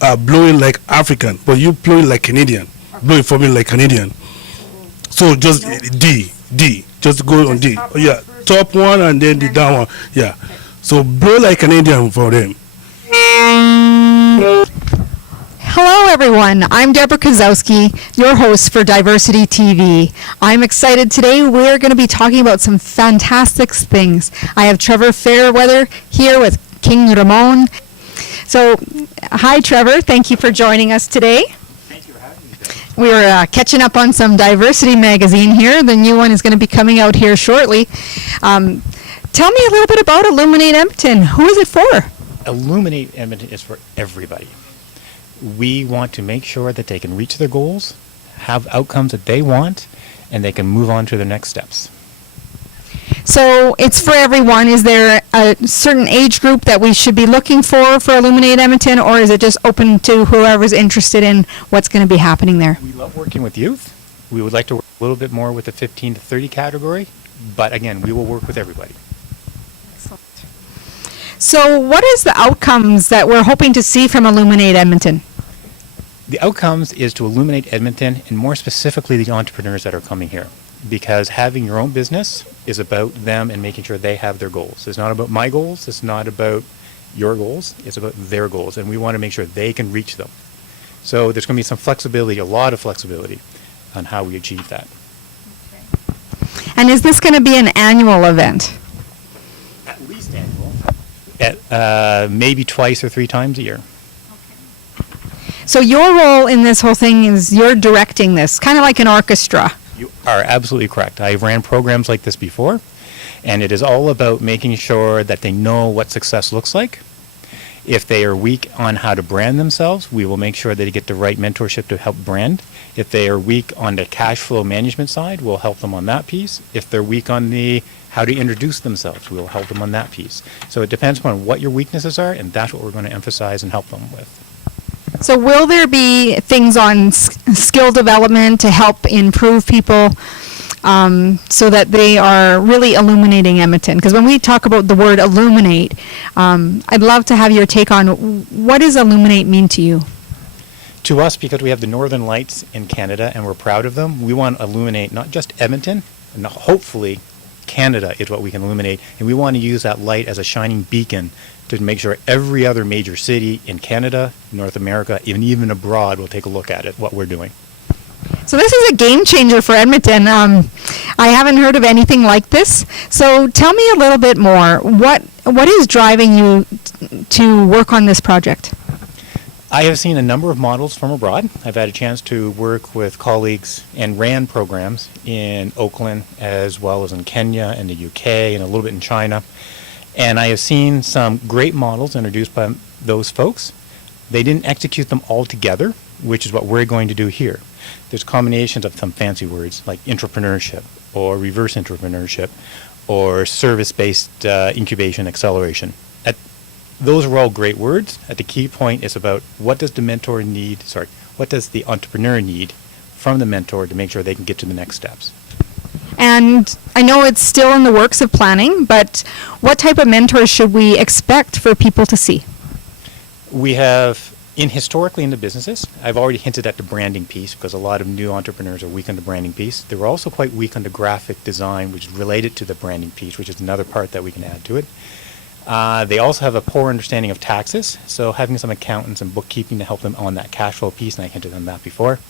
blow it like African, but you blow it like Canadian. Blow it for me like Canadian. So just D. Just go on D. Yeah, top one and then the down one. Yeah. So blow like Canadian for them. Hello, everyone. I'm Deborah Kozowski, your host for Diversity TV. I'm excited today. We're going to be talking about some fantastic things. I have Trevor Fairweather here with King Ramon. So, hi, Trevor. Thank you for joining us today. Thank you for having me. We were catching up on some Diversity magazine here. The new one is going to be coming out here shortly. Tell me a little bit about Illuminate Edmonton. Who is it for? Illuminate Edmonton is for everybody. We want to make sure that they can reach their goals, have outcomes that they want, and they can move on to their next steps. So it's for everyone. Is there a certain age group that we should be looking for Illuminate Edmonton, or is it just open to whoever's interested in what's going to be happening there? We love working with youth. We would like to work a little bit more with the 15 to 30 category, but again, we will work with everybody. So what is the outcomes that we're hoping to see from Illuminate Edmonton? The outcomes is to illuminate Edmonton, and more specifically the entrepreneurs that are coming here. Because having your own business is about them and making sure they have their goals. It's not about my goals, it's not about your goals, it's about their goals, and we want to make sure they can reach them. So there's going to be some flexibility, a lot of flexibility, on how we achieve that. Okay. And is this going to be an annual event? At least annual. Maybe twice or 3 times a year. So your role in this whole thing is you're directing this, kind of like an orchestra. You are absolutely correct. I've ran programs like this before, and it is all about making sure that they know what success looks like. If they are weak on how to brand themselves, we will make sure that they get the right mentorship to help brand. If they are weak on the cash flow management side, we'll help them on that piece. If they're weak on the how to introduce themselves, we will help them on that piece. So it depends upon what your weaknesses are, and that's what we're going to emphasize and help them with. So will there be things on skill development to help improve people so that they are really illuminating Edmonton? Because when we talk about the word illuminate, I'd love to have your take on what does illuminate mean to you? To us, because we have the Northern Lights in Canada and we're proud of them, we want to illuminate not just Edmonton, and hopefully Canada is what we can illuminate, and we want to use that light as a shining beacon to make sure every other major city in Canada, North America, even abroad will take a look at it, what we're doing. So this is a game changer for Edmonton. I haven't heard of anything like this. So tell me a little bit more. What is driving you to work on this project? I have seen a number of models from abroad. I've had a chance to work with colleagues and ran programs in Oakland as well as in Kenya and the UK and a little bit in China. And I have seen some great models introduced by those folks. They didn't execute them all together, which is what we're going to do here. There's combinations of some fancy words like entrepreneurship or reverse entrepreneurship or service-based incubation acceleration. Those are all great words. At the key point is about what does the entrepreneur need from the mentor to make sure they can get to the next steps. And I know it's still in the works of planning, but what type of mentors should we expect for people to see? We have, historically in the businesses, I've already hinted at the branding piece because a lot of new entrepreneurs are weak on the branding piece. They were also quite weak on the graphic design, which is related to the branding piece, which is another part that we can add to it. They also have a poor understanding of taxes, so having some accountants and bookkeeping to help them on that cash flow piece, and I hinted on that before.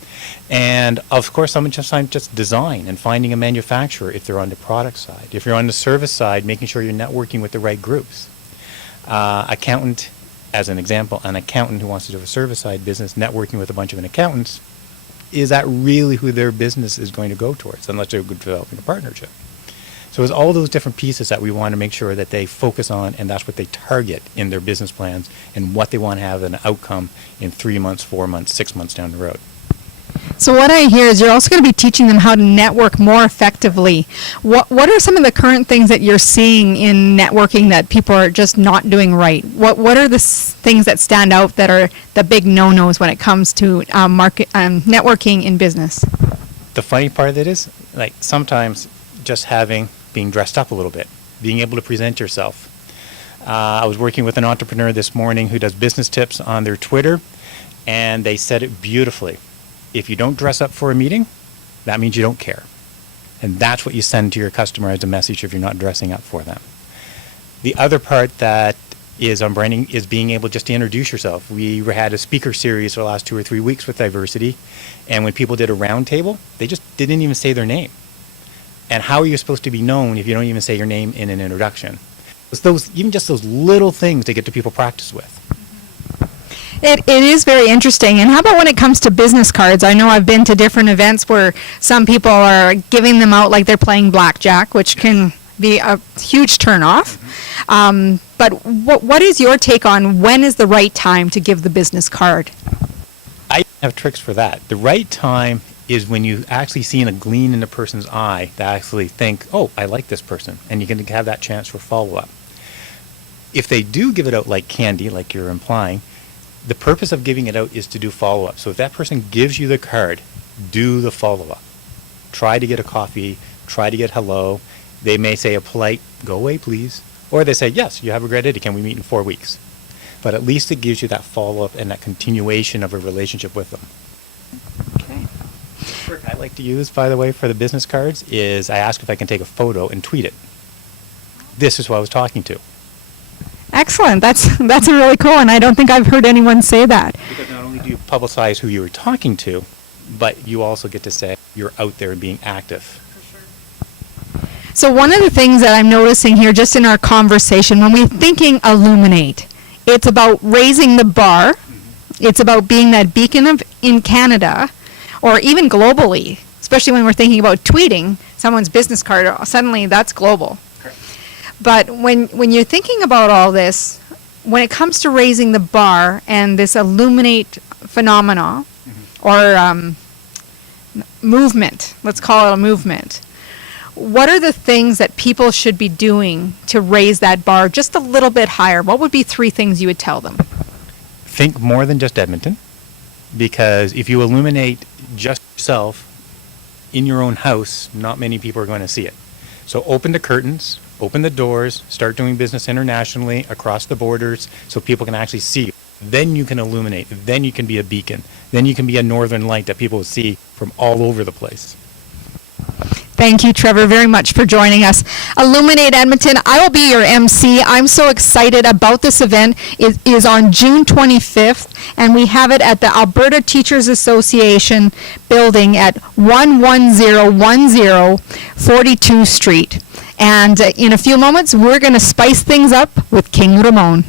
And of course, sometimes just design and finding a manufacturer if they're on the product side. If you're on the service side, making sure you're networking with the right groups. Accountant, as an example, an accountant who wants to do a service side business, networking with a bunch of accountants, is that really who their business is going to go towards, unless they're developing a partnership? So it's all those different pieces that we want to make sure that they focus on, and that's what they target in their business plans and what they want to have an outcome in 3 months, 4 months, 6 months down the road. So what I hear is you're also going to be teaching them how to network more effectively. What are some of the current things that you're seeing in networking that people are just not doing right? What are the things that stand out that are the big no-nos when it comes to networking in business? The funny part of it is, like, sometimes just being dressed up a little bit, being able to present yourself. I was working with an entrepreneur this morning who does business tips on their Twitter. And they said it beautifully. If you don't dress up for a meeting, that means you don't care. And that's what you send to your customer as a message if you're not dressing up for them. The other part that is on branding is being able just to introduce yourself. We had a speaker series for the last 2 or 3 weeks with diversity, and when people did a round table, they just didn't even say their name. And how are you supposed to be known if you don't even say your name in an introduction? It's even just those little things to get to people practice with. It is very interesting. And how about when it comes to business cards? I know I've been to different events where some people are giving them out like they're playing blackjack, which can be a huge turnoff. But what is your take on when is the right time to give the business card? I have tricks for that. The right time is when you actually see a gleam in the person's eye to actually think, oh, I like this person, and you can have that chance for follow-up. If they do give it out like candy, like you're implying, the purpose of giving it out is to do follow-up. So if that person gives you the card, do the follow-up. Try to get a coffee, try to get hello. They may say a polite, go away, please. Or they say, yes, you have a great day. Can we meet in 4 weeks? But at least it gives you that follow-up and that continuation of a relationship with them. Okay. The trick I like to use, by the way, for the business cards is I ask if I can take a photo and tweet it. This is who I was talking to. Excellent. That's a really cool, and I don't think I've heard anyone say that. Because not only do you publicize who you were talking to, but you also get to say you're out there being active. So one of the things that I'm noticing here just in our conversation, when we're thinking Illuminate, it's about raising the bar. It's about being that beacon in Canada, or even globally, especially when we're thinking about tweeting someone's business card, suddenly that's global. Correct. But when you're thinking about all this, when it comes to raising the bar and this Illuminate phenomena, or movement, let's call it a movement, what are the things that people should be doing to raise that bar just a little bit higher? What would be 3 things you would tell them? Think more than just Edmonton, because if you illuminate just yourself in your own house, not many people are going to see it. So open the curtains, open the doors, start doing business internationally, across the borders, so people can actually see you. Then you can illuminate. Then you can be a beacon. Then you can be a northern light that people will see from all over the place. Thank you, Trevor, very much for joining us. Illuminate Edmonton, I will be your MC. I'm so excited about this event. It is on June 25th, and we have it at the Alberta Teachers Association building at 11010 42 Street. And in a few moments, we're going to spice things up with King Ramon.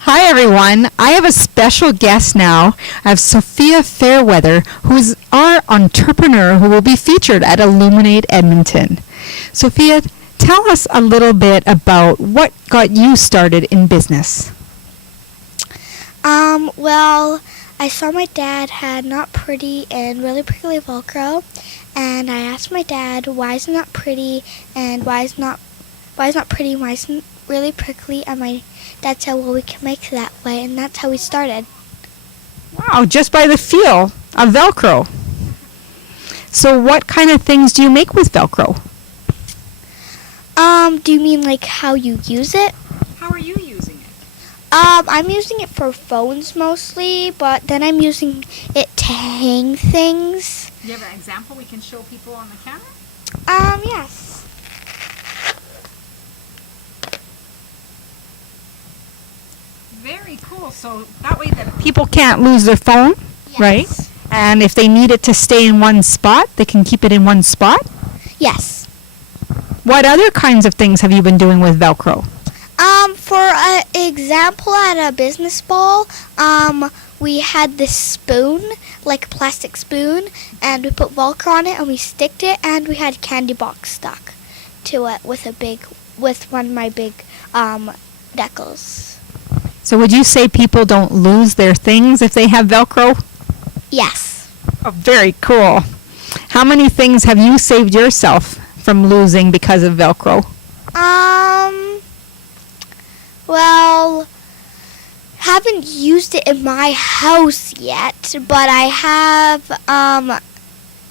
Hi, everyone. I have a special guest now. I have Sophia Fairweather, who's our entrepreneur who will be featured at Illuminate Edmonton. Sophia, tell us a little bit about what got you started in business. Well, I saw my dad had not pretty and really prickly Velcro, and I asked my dad, why is it not pretty, and why is not pretty, why is it really prickly, and my dad said, well, we can make it that way, and that's how we started. Wow, just by the feel of Velcro. So what kind of things do you make with Velcro? Do you mean like how you use it? How are you using it? I'm using it for phones mostly, but then I'm using it to hang things. Do you have an example we can show people on the camera? Yes. Very cool. So that way that people can't lose their phone, right? Yes. And if they need it to stay in one spot, they can keep it in one spot. Yes. What other kinds of things have you been doing with Velcro? For an example, at a business ball, we had this spoon, like a plastic spoon, and we put Velcro on it and we sticked it, and we had a candy box stuck to it with one of my big decals. So would you say people don't lose their things if they have Velcro? Yes. Oh, very cool. How many things have you saved yourself from losing because of Velcro? Well, haven't used it in my house yet, but I have,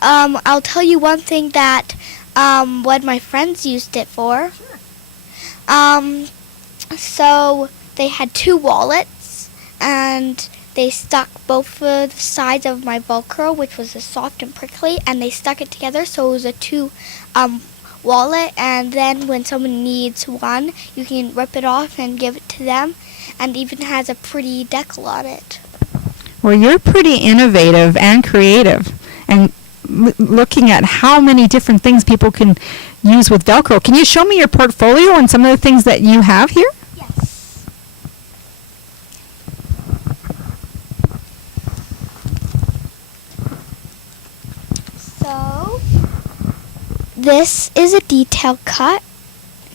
I'll tell you one thing that, what my friends used it for. Sure. So they had 2 wallets, and they stuck both of the sides of my Velcro, which was soft and prickly, and they stuck it together so it was a two wallet. And then when someone needs one, you can rip it off and give it to them, and even has a pretty decal on it. Well, you're pretty innovative and creative, and looking at how many different things people can use with Velcro. Can you show me your portfolio and some of the things that you have here? Yes. So, this is a detail cut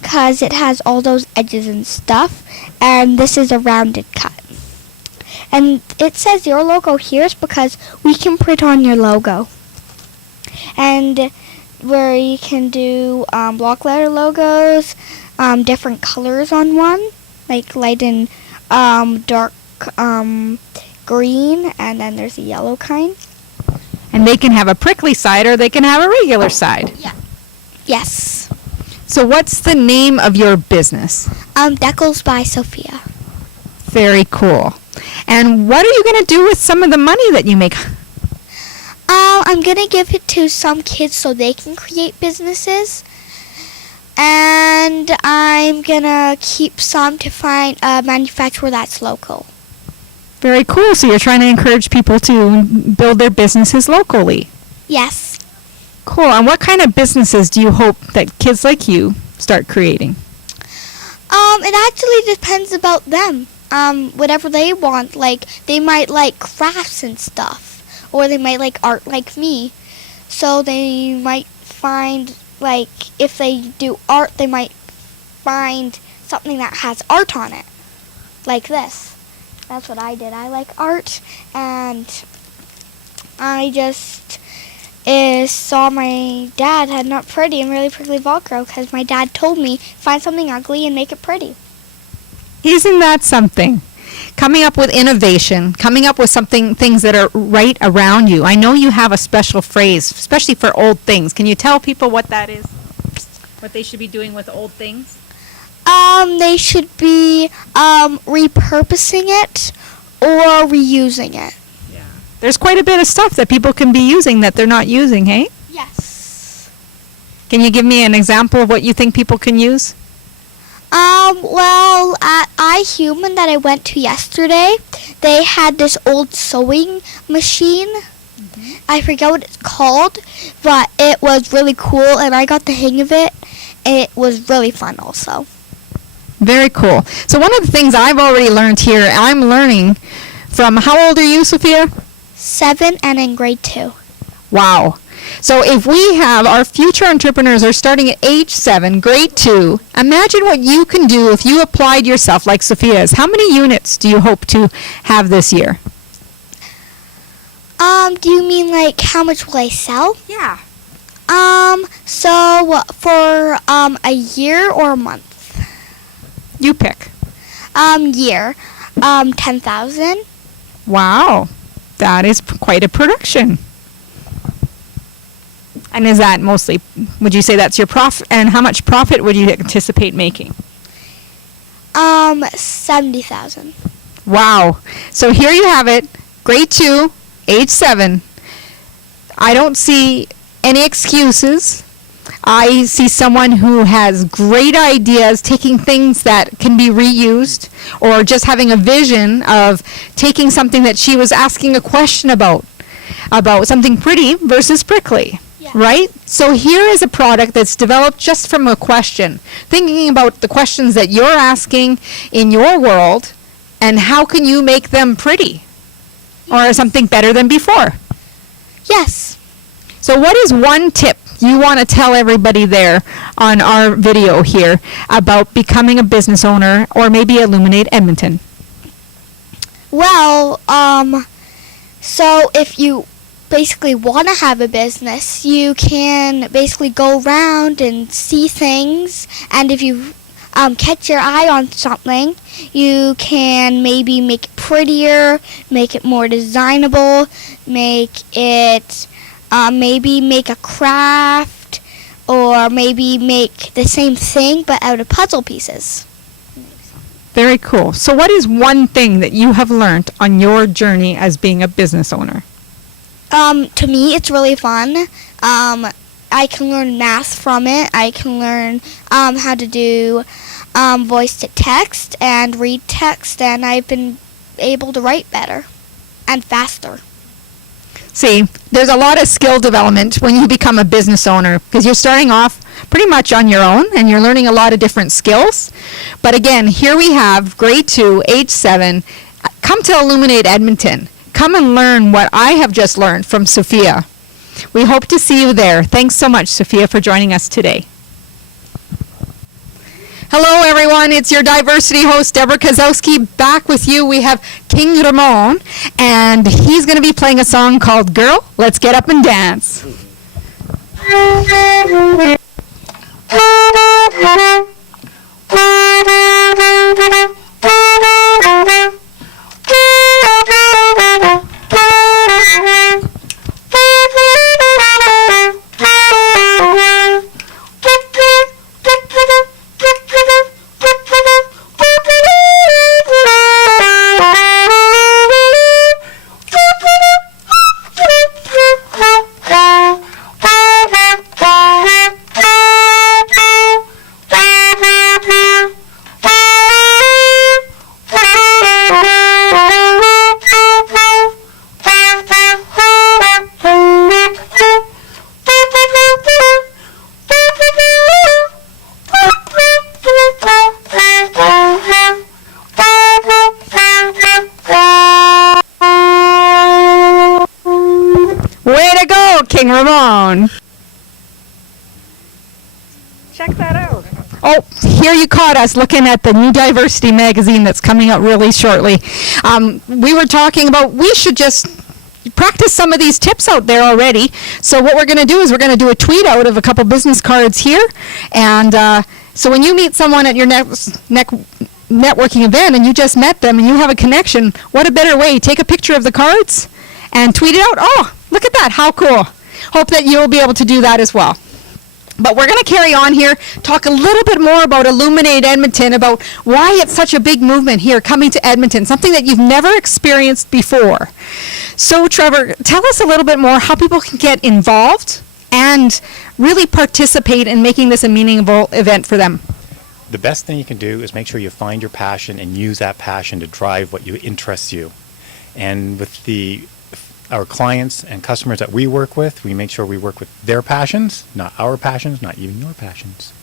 because it has all those edges and stuff, and this is a rounded cut. And it says your logo here is because we can print on your logo. And where you can do block letter logos, different colors on one, like light and dark green, and then there's a yellow kind. And they can have a prickly side or they can have a regular side. Yeah. Yes. So what's the name of your business? Decals by Sophia. Very cool. And what are you going to do with some of the money that you make? I'm going to give it to some kids so they can create businesses. And I'm going to keep some to find a manufacturer that's local. Very cool. So you're trying to encourage people to build their businesses locally. Yes. Cool. And what kind of businesses do you hope that kids like you start creating? It actually depends about them. Whatever they want. Like, they might like crafts and stuff. Or they might like art like me. So they might find, like, if they do art, they might find something that has art on it. Like this. That's what I did. I like art, and I just saw my dad had not pretty and really prickly Velcro because my dad told me, find something ugly and make it pretty. Isn't that something? Coming up with innovation, coming up with things that are right around you. I know you have a special phrase, especially for old things. Can you tell people what that is? What they should be doing with old things? They should be repurposing it or reusing it. Yeah. There's quite a bit of stuff that people can be using that they're not using, hey? Yes. Can you give me an example of what you think people can use? Well, at iHuman that I went to yesterday, they had this old sewing machine. Mm-hmm. I forget what it's called, but it was really cool, and I got the hang of it. It was really fun also. Very cool. So one of the things I've already learned here, I'm learning from, how old are you, Sophia? 7 and in grade 2. Wow. So if we have our future entrepreneurs are starting at age 7, grade 2, imagine what you can do if you applied yourself like Sophia's. How many units do you hope to have this year? Do you mean like how much will I sell? Yeah. So for a year or a month? You pick. Year. 10,000. Wow. That is quite a production. And is that mostly, would you say that's your profit? And how much profit would you anticipate making? 70,000. Wow. So here you have it, grade 2, age 7. I don't see any excuses. I see someone who has great ideas, taking things that can be reused, or just having a vision of taking something that she was asking a question about something pretty versus prickly. Yeah. Right? So here is a product that's developed just from a question, thinking about the questions that you're asking in your world, and how can you make them pretty? Yes. Or something better than before? Yes. So what is one tip you want to tell everybody there on our video here about becoming a business owner, or maybe Illuminate Edmonton? Well, so if you basically want to have a business, you can basically go around and see things, and if you catch your eye on something, you can maybe make it prettier, make it more designable, make it maybe make a craft, or maybe make the same thing but out of puzzle pieces. Very cool. So what is one thing that you have learned on your journey as being a business owner? To me, it's really fun. I can learn math from it. I can learn how to do voice to text and read text, and I've been able to write better and faster. See, there's a lot of skill development when you become a business owner because you're starting off pretty much on your own and you're learning a lot of different skills. But again, here we have grade 2, age 7. Come to Illuminate Edmonton. Come and learn what I have just learned from Sophia. We hope to see you there. Thanks so much, Sophia, for joining us today. Hello, everyone. It's your diversity host, Deborah Kozowski, back with you. We have King Ramon, and he's going to be playing a song called Girl, Let's Get Up and Dance. King Ramon. Check that out. Oh, here you caught us looking at the new Diversity magazine that's coming out really shortly. We were talking about we should just practice some of these tips out there already. So what we're going to do is we're going to do a tweet out of a couple business cards here. And so when you meet someone at your networking event and you just met them and you have a connection, what a better way. Take a picture of the cards and tweet it out. Oh, look at that. How cool. Hope that you'll be able to do that as well. But we're going to carry on here, talk a little bit more about Illuminate Edmonton, about why it's such a big movement here coming to Edmonton, something that you've never experienced before. So, Trevor, tell us a little bit more how people can get involved and really participate in making this a meaningful event for them. The best thing you can do is make sure you find your passion and use that passion to drive what interests you. And with our clients and customers that we work with, we make sure we work with their passions, not our passions, not even your passions.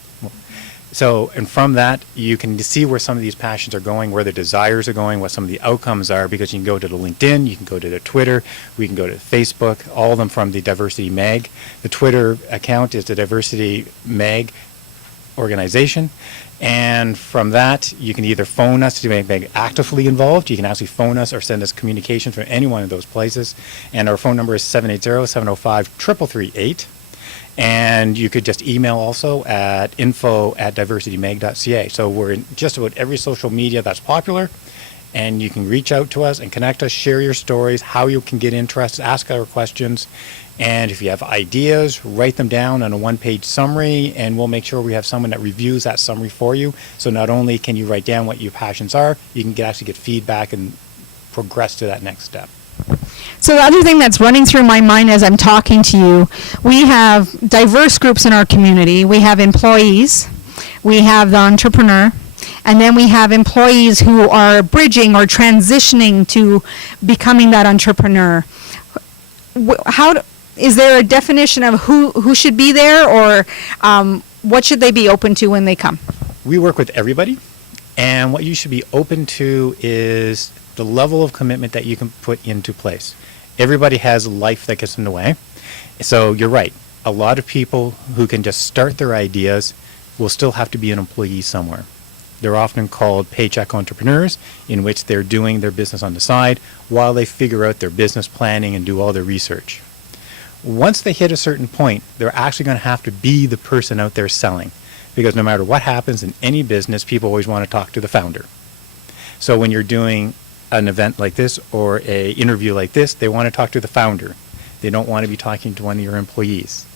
So, and from that, you can see where some of these passions are going, where their desires are going, what some of the outcomes are, because you can go to the LinkedIn, you can go to the Twitter, we can go to Facebook, all of them from the Diversity Mag. The Twitter account is the Diversity Mag organization. And from that, you can either phone us to be actively involved. You can actually phone us or send us communication from any one of those places. And our phone number is 780-705-3338. And you could just email also at info@diversitymag.ca. So we're in just about every social media that's popular. And you can reach out to us and connect us, share your stories, how you can get interested, ask our questions. And if you have ideas, write them down on a one-page summary, and we'll make sure we have someone that reviews that summary for you. So not only can you write down what your passions are, you can actually get feedback and progress to that next step. So the other thing that's running through my mind as I'm talking to you, we have diverse groups in our community. We have employees, we have the entrepreneur, and then we have employees who are bridging or transitioning to becoming that entrepreneur. Is there a definition of who should be there, or what should they be open to when they come? We work with everybody, and what you should be open to is the level of commitment that you can put into place. Everybody has a life that gets in the way. So you're right. A lot of people who can just start their ideas will still have to be an employee somewhere. They're often called paycheck entrepreneurs, in which they're doing their business on the side while they figure out their business planning and do all their research. Once they hit a certain point, they're actually going to have to be the person out there selling, because no matter what happens in any business, people always want to talk to the founder. So when you're doing an event like this or an interview like this, they want to talk to the founder. They don't want to be talking to one of your employees.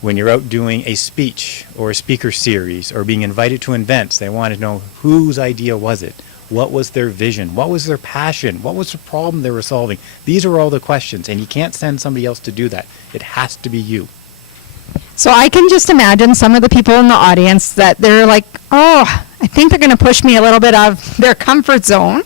When you're out doing a speech or a speaker series or being invited to events, they want to know whose idea was it? What was their vision? What was their passion? What was the problem they were solving? These are all the questions, and you can't send somebody else to do that. It has to be you. So I can just imagine some of the people in the audience that they're like, oh, I think they're going to push me a little bit out of their comfort zone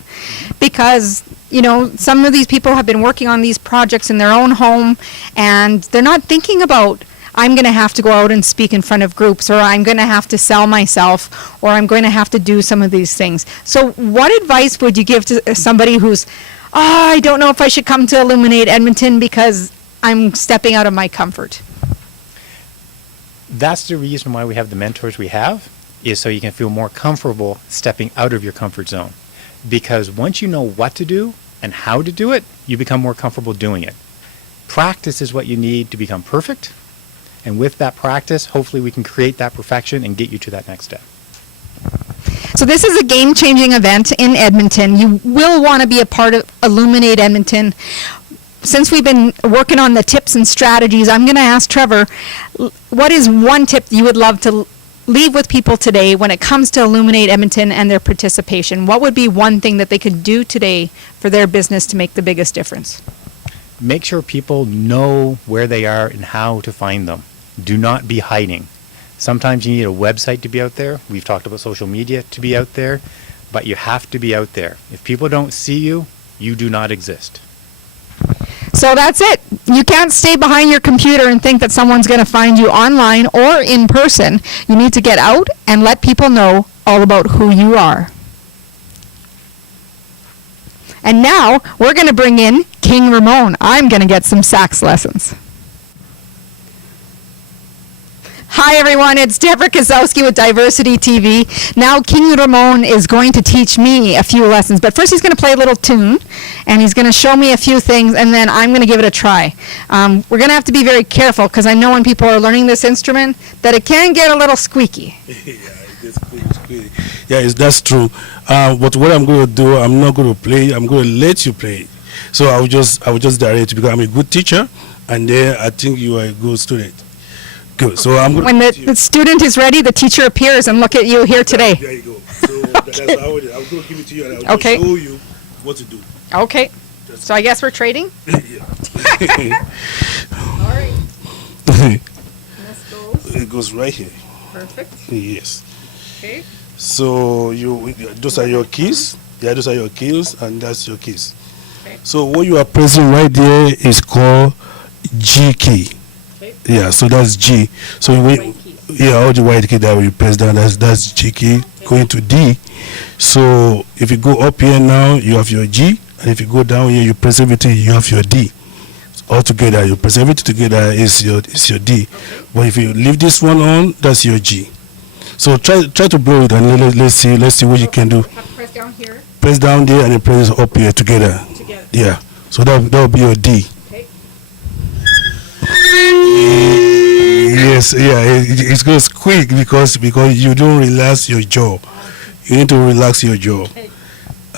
because, you know, some of these people have been working on these projects in their own home and they're not thinking about, I'm going to have to go out and speak in front of groups, or I'm going to have to sell myself, or I'm going to have to do some of these things. So what advice would you give to somebody who's, I don't know if I should come to Illuminate Edmonton because I'm stepping out of my comfort? That's the reason why we have the mentors we have, is so you can feel more comfortable stepping out of your comfort zone. Because once you know what to do and how to do it, you become more comfortable doing it. Practice is what you need to become perfect. And with that practice, hopefully we can create that perfection and get you to that next step. So this is a game-changing event in Edmonton. You will want to be a part of Illuminate Edmonton. Since we've been working on the tips and strategies, I'm going to ask Trevor, what is one tip you would love to leave with people today when it comes to Illuminate Edmonton and their participation? What would be one thing that they could do today for their business to make the biggest difference? Make sure people know where they are and how to find them. Do not be hiding. Sometimes you need a website to be out there. We've talked about social media to be out there, but you have to be out there. If people don't see you, you do not exist. So that's it. You can't stay behind your computer and think that someone's going to find you online or in person. You need to get out and let people know all about who you are. And now we're going to bring in King Ramon. I'm going to get some sax lessons. Hi everyone, it's Deborah Kozowski with Diversity TV. Now King Ramon is going to teach me a few lessons, but first he's going to play a little tune and he's going to show me a few things and then I'm going to give it a try. We're going to have to be very careful because I know when people are learning this instrument that it can get a little squeaky. Yeah, that's true. But what I'm going to do, I'm not going to play. I'm going to let you play. So I will just direct you because I'm a good teacher, and then I think you are a good student. Good. So I'm going When the student is ready, the teacher appears and look at you here today. There you go. So that's how I'm going to give it to you, and I'll Okay. just show you what to do. Okay. So I guess we're trading? Yeah. All right. This goes. It goes right here. Perfect. Yes. Okay. So those are your keys. Yeah, those are your keys, and that's your keys. Okay. So what you are pressing right there is called G key. Okay. Yeah, so that's G. So all the white key that we press down, that's G key. Okay. Going to D. So if you go up here now, you have your G, and if you go down here, you press everything, you have your D. All together, you press everything together is your D. Okay. But if you leave this one on, that's your G. So try to blow it and let's see what you can do. Have to press down here. Press down there and then press up here together. Together. Yeah. So that will be your D. Okay. Yes. Yeah. It's going to squeak because you don't relax your jaw. You need to relax your jaw, Okay.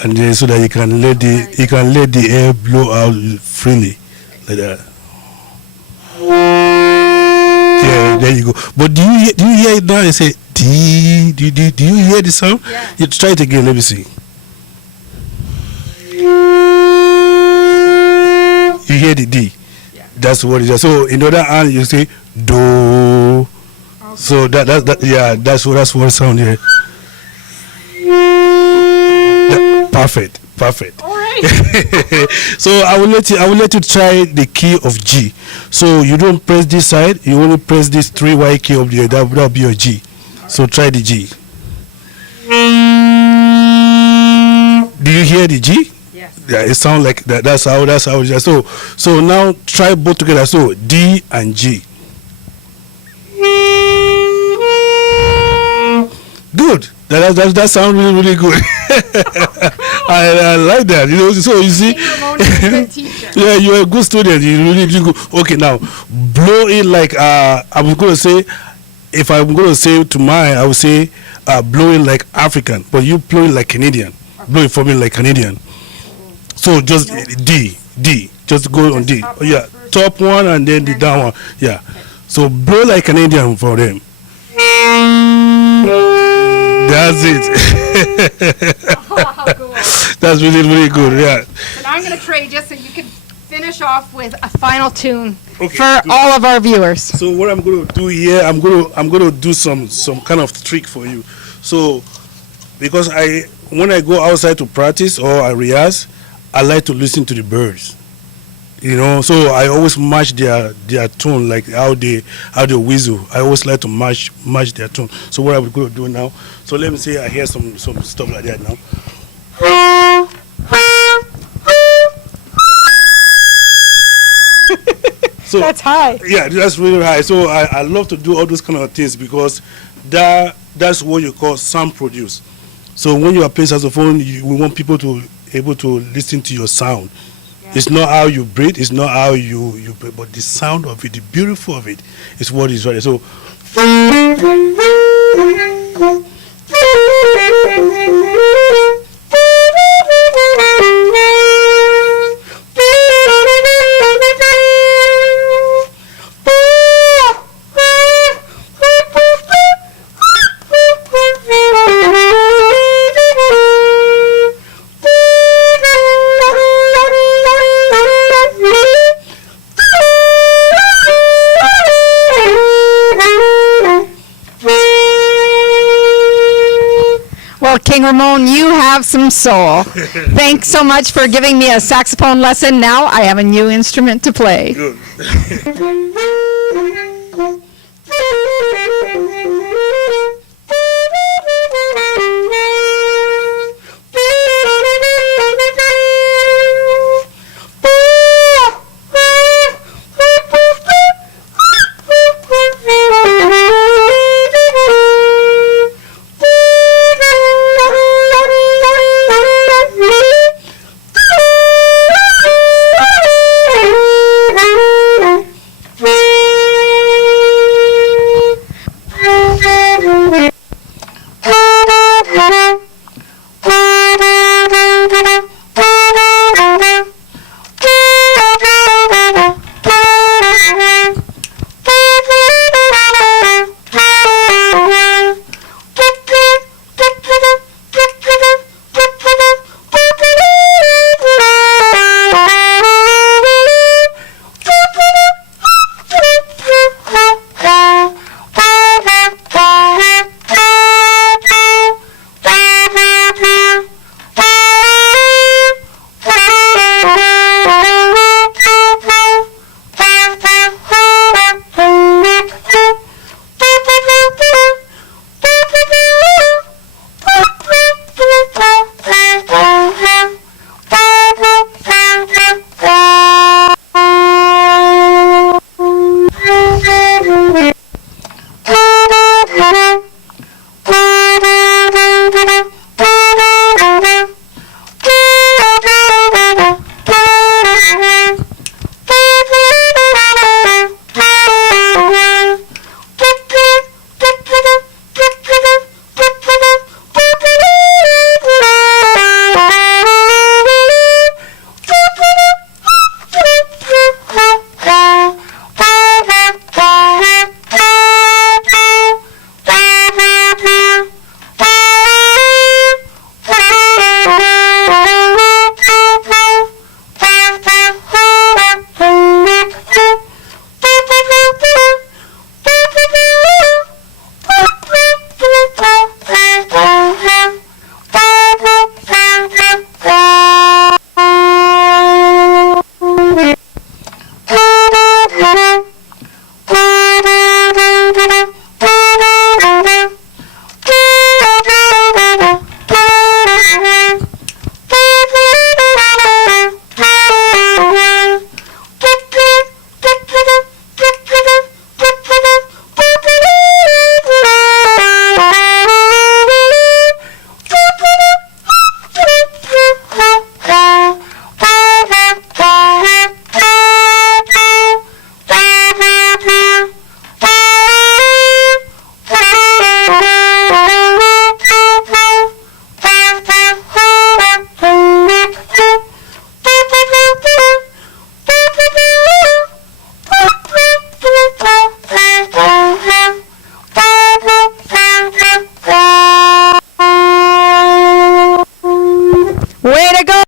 and then so that you can let the air blow out freely, like that. Yeah. There you go. But do you hear it now? I say D. Do you hear the sound? Yeah. You try it again. Let me see. You hear the D. Yeah. That's what it is. So in the other hand, you say do. Okay. So that's what sound here. Perfect. All right. So I will let you try the key of G. So you don't press this side, you only press this 3 white key up there. That'll be your G. So try the G. Do you hear the G? Yes. Yeah, it sounds like that. That's how it is. So now try both together. So D and G. Good. That sounds really, really good. I like that. You know, so you see. King Ramon is a good teacher. Yeah, you're a good student. You really, really good. Okay, now blow it like I was going to say. If I'm going to say to mine, I would say blow it like African, but you blow it like Canadian. Okay. Blow it for me like Canadian. So just D. Just go on D. Top Oh, yeah, one first. top one and then the down one. Yeah. Okay. So blow like Canadian for them. That's it. How cool. That's really, really good. Yeah. And I'm going to trade just so you can finish off with a final tune Okay, for good. all of our viewers. So what I'm going to do here, I'm going to do some kind of trick for you. So because when I go outside to practice or I rehearse, I like to listen to the birds. You know, so I always match their tone, like how they whistle. I always like to match their tone. So what I'm going to do now. So let me say I hear some stuff like that now. So That's high. yeah, that's really high. So I love to do all those kind of things because that's what you call sound produce. So when you are playing saxophone, we want people to able to listen to your sound. It's not how you breathe, it's not how you breathe, but the sound of it, the beautiful of it, is what is right. So Well, King Ramon, you have some soul. Thanks so much for giving me a saxophone lesson. Now I have a new instrument to play. good. Way to go!